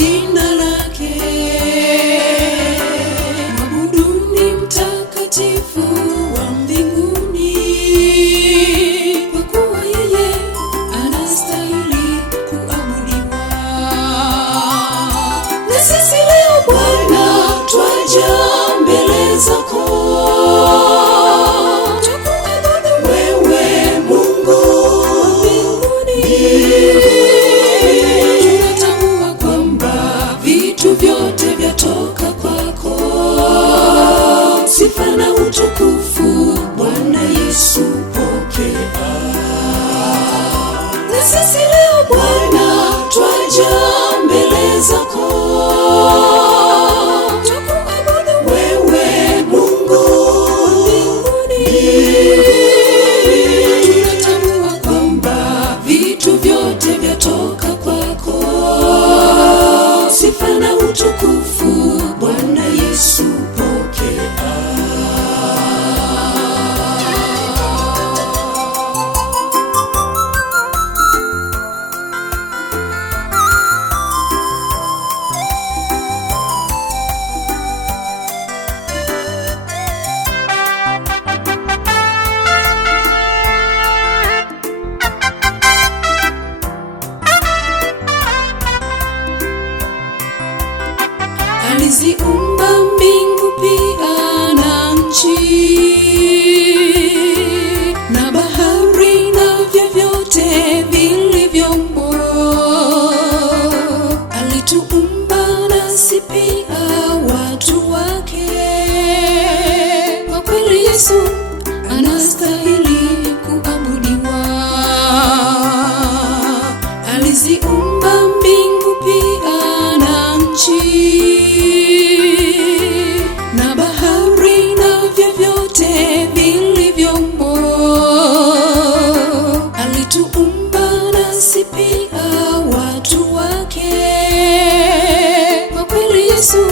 jina lake. Mwabuduni mtakatifu wa mbinguni, kwa kuwa yeye anastahili kuabudiwa. Na sisi leo Bwana twaja mbele zako, wewe Mungu wa mbinguni. Tunatambua kwamba vitu vyote vyatoka kwako, sifa na utukufu Bwana Yesu pokea. Na sisi leo Bwana twaja mbele zako, wewe Mungu wa mbinguni. Tunatambua kwamba vitu vyote vyatoka kwako, sifa na utukufu Bwana Yesu pokea. Aliziumba mbingu pia na nchi na bahari na vyovyote vilivyomo. Alituumba nasi pia watu wake. Kwa kweli Yesu anastahili kuabudiwa. Aliziumba mbingu pia na nchi na bahari na vyovyote vilivyomo. Alituumba nasi pia watu wake. Kwa kweli Yesu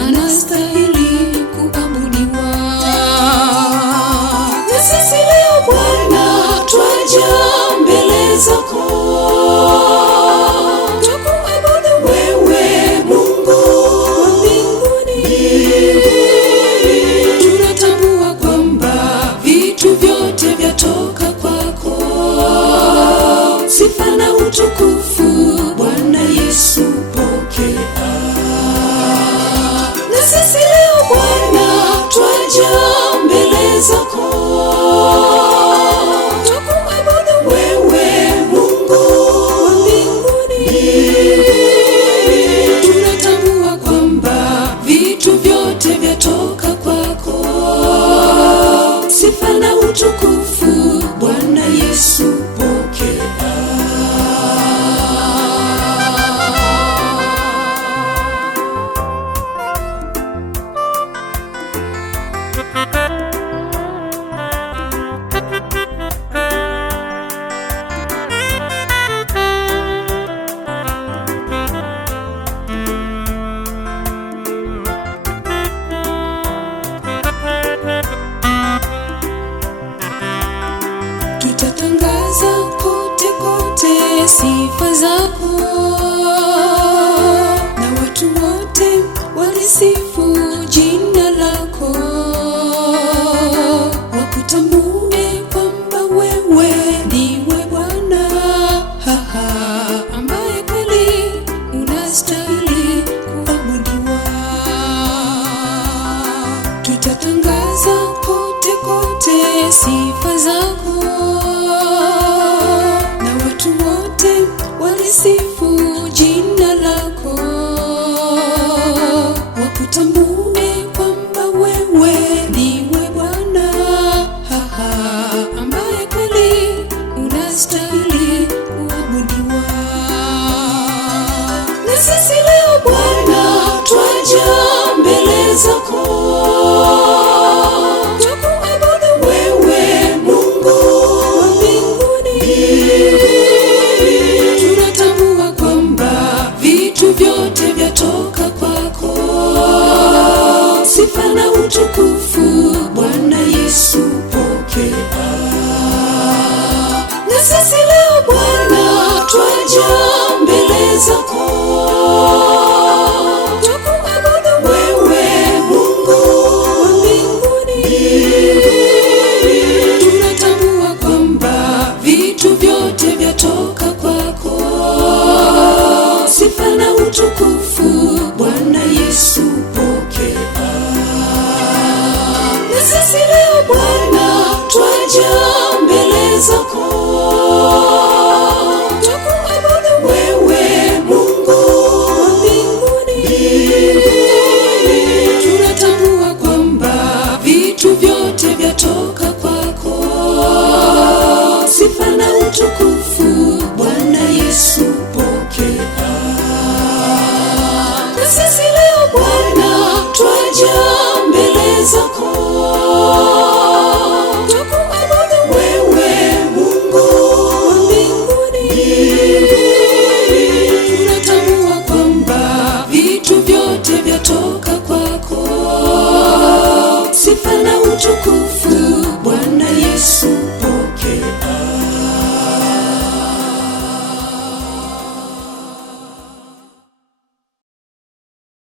anastahili kuabudiwa. Na sisi leo Bwana twaja mbele zako, wewe Mungu wa mbinguni. Tunatambua kwamba vitu vyote vyatoka kwako, sifa na utukufu Bwana Yesu pokea. Na sisi leo Bwana twaja mbele zako, wewe Mungu wa mbinguni. Tunatambua kwamba vitu vyote vyatoka kwako, sifa na utukufu Bwana Yesu pokea. Tutatangaza kote kote sifa zako, na watu wote walisifu jina lako. Wakutambue kwamba wewe ndiwe Bwana, ambaye kweli unastahili kuabudiwa. Tutatangaza kote kote sifa zako, na watu wote walisifu jina lako. Wakutambue kwamba wewe ndiwe Bwana, ambaye kweli unastahili kuabudiwa. Na sisi leo Bwana twaja mbele zako, wewe Mungu wa mbinguni. Tunatambua kwamba vitu vyote vyatoka kwako, sifa na utukufu Bwana Yesu pokea. Na sisi leo Bwana twaja mbele zako, kwako. Tukuabudu wewe Mungu wa mbinguni. Tunatambua kwamba vitu vyote vyatoka kwako. Sifa na utukufu Bwana Yesu.